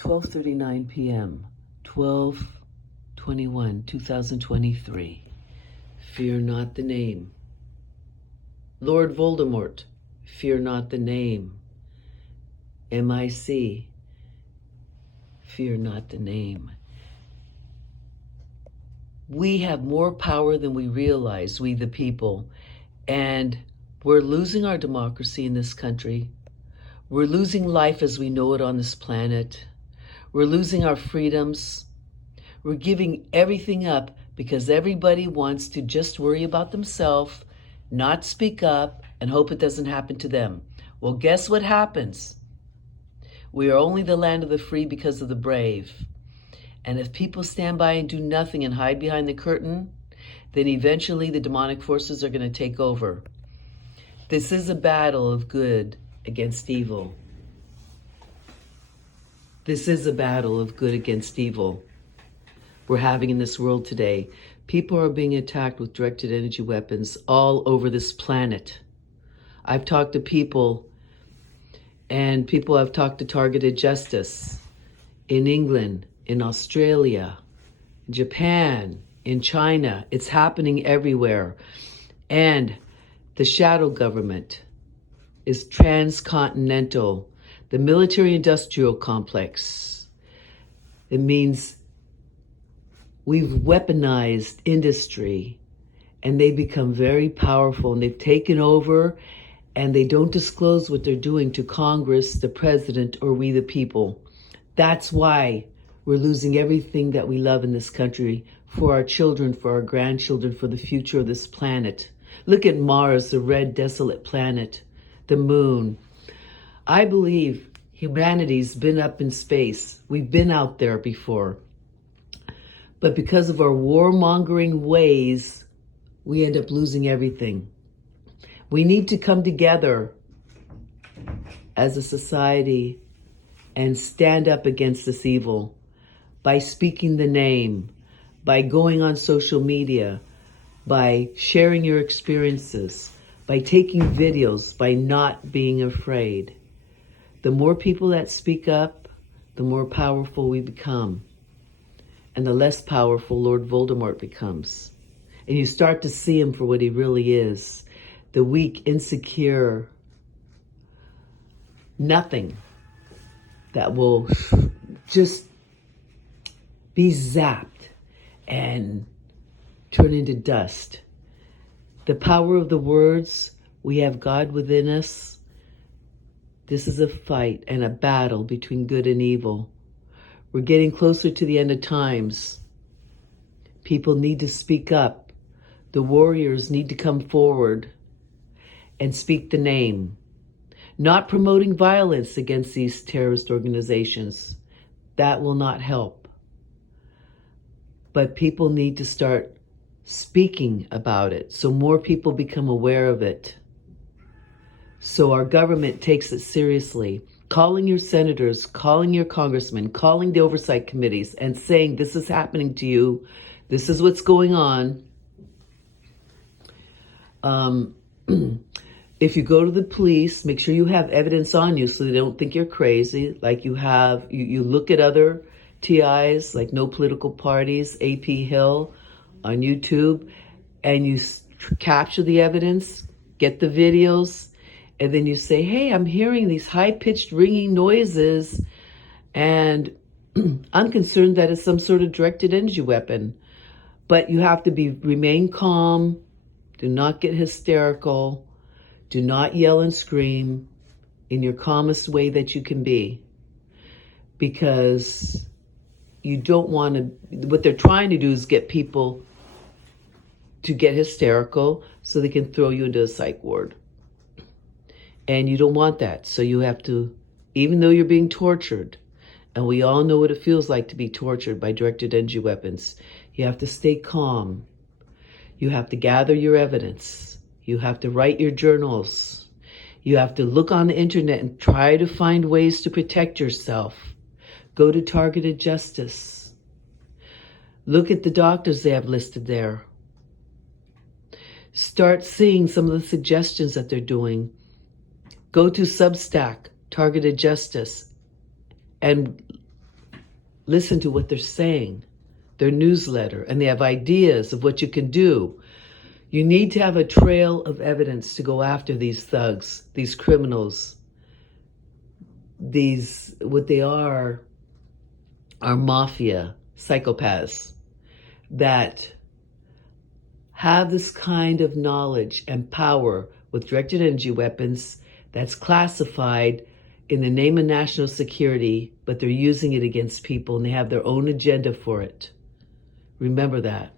12:39 p.m. 12/21/2023. Fear not the name. Lord Voldemort, fear not the name. MIC, fear not the name. We have more power than we realize, we the people, and we're losing our democracy in this country. We're losing life as we know it on this planet. We're losing our freedoms. We're giving everything up because everybody wants to just worry about themselves, not speak up, and hope it doesn't happen to them. Well, guess what happens? We are only the land of the free because of the brave. And if people stand by and do nothing and hide behind the curtain, then eventually the demonic forces are going to take over. This is a battle of good against evil. This is a battle of good against evil we're having in this world today. People are being attacked with directed energy weapons all over this planet. I've talked to people, and people have talked to targeted justice in England, in Australia, in Japan, in China. It's happening everywhere. And the shadow government is transcontinental. The military-industrial complex. It means we've weaponized industry, and they become very powerful, and they've taken over, and they don't disclose what they're doing to Congress, the president, or we the people. That's why we're losing everything that we love in this country for our children, for our grandchildren, for the future of this planet. Look at Mars, the red, desolate planet, the moon. I believe humanity's been up in space. We've been out there before. But because of our warmongering ways, we end up losing everything. We need to come together as a society and stand up against this evil by speaking the name, by going on social media, by sharing your experiences, by taking videos, by not being afraid. The more people that speak up, the more powerful we become. And the less powerful Lord Voldemort becomes. And you start to see him for what he really is. The weak, insecure, nothing that will just be zapped and turn into dust. The power of the words, we have God within us. This is a fight and a battle between good and evil. We're getting closer to the end of times. People need to speak up. The warriors need to come forward and speak the name. Not promoting violence against these terrorist organizations. That will not help. But people need to start speaking about it so more people become aware of it. So our government takes it seriously. Calling your senators, calling your congressmen, calling the oversight committees and saying this is happening to you. This is what's going on. If you go to the police, make sure you have evidence on you so they don't think you're crazy. Like you look at other TIs, like No Political Parties, AP Hill on YouTube, and you capture the evidence, get the videos, and then you say, hey, I'm hearing these high-pitched ringing noises, and I'm concerned that it's some sort of directed energy weapon. But you have to remain calm, do not get hysterical, do not yell and scream in your calmest way that you can be. Because you don't want to, what they're trying to do is get people to get hysterical so they can throw you into a psych ward. And you don't want that. So you have to, even though you're being tortured, and we all know what it feels like to be tortured by directed energy weapons, you have to stay calm. You have to gather your evidence. You have to write your journals. You have to look on the internet and try to find ways to protect yourself. Go to targeted justice. Look at the doctors they have listed there. Start seeing some of the suggestions that they're doing. Go to Substack, Targeted Justice, and Listen to what they're saying, their newsletter, and they have ideas of what you can do. You need to have a trail of evidence to go after these thugs, these criminals, these, what they are mafia, psychopaths that have this kind of knowledge and power with directed energy weapons that's classified in the name of national security, but they're using it against people and they have their own agenda for it. Remember that.